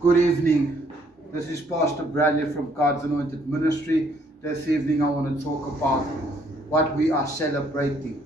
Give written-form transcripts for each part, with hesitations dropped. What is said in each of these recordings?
Good evening. This is Pastor Bradley from God's Anointed Ministry. This evening I want to talk about what we are celebrating.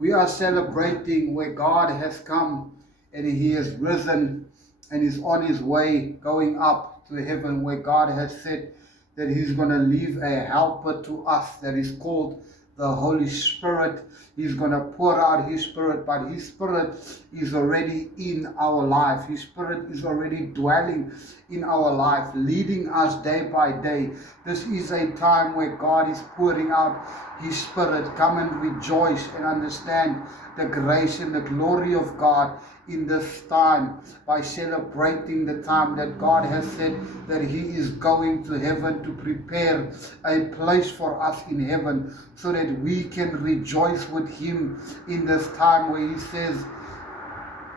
We are celebrating where God has come and He has risen and is on His way going up to heaven, where God has said that He's going to leave a helper to us that is called the Holy Spirit. He's going to pour out His Spirit, but His Spirit is already in our life. His Spirit is already dwelling in our life, leading us day by day. This is a time where God is pouring out His Spirit. Come and rejoice and understand the grace and the glory of God in this time by celebrating the time that God has said that He is going to heaven to prepare a place for us in heaven, so that we can rejoice with Him in this time, where He says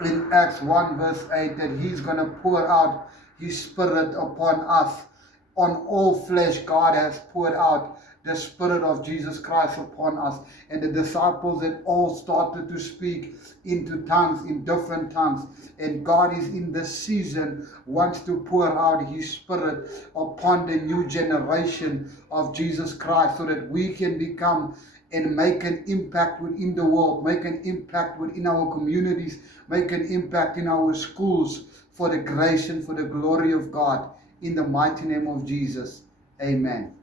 in Acts 1 verse 8 that He's going to pour out His Spirit upon us. On all flesh God has poured out the Spirit of Jesus Christ upon us. And the disciples had all started to speak into tongues, in different tongues. And God is in this season wants to pour out His Spirit upon the new generation of Jesus Christ, so that we can become and make an impact within the world, make an impact within our communities, make an impact in our schools, for the grace and for the glory of God. In the mighty name of Jesus, amen.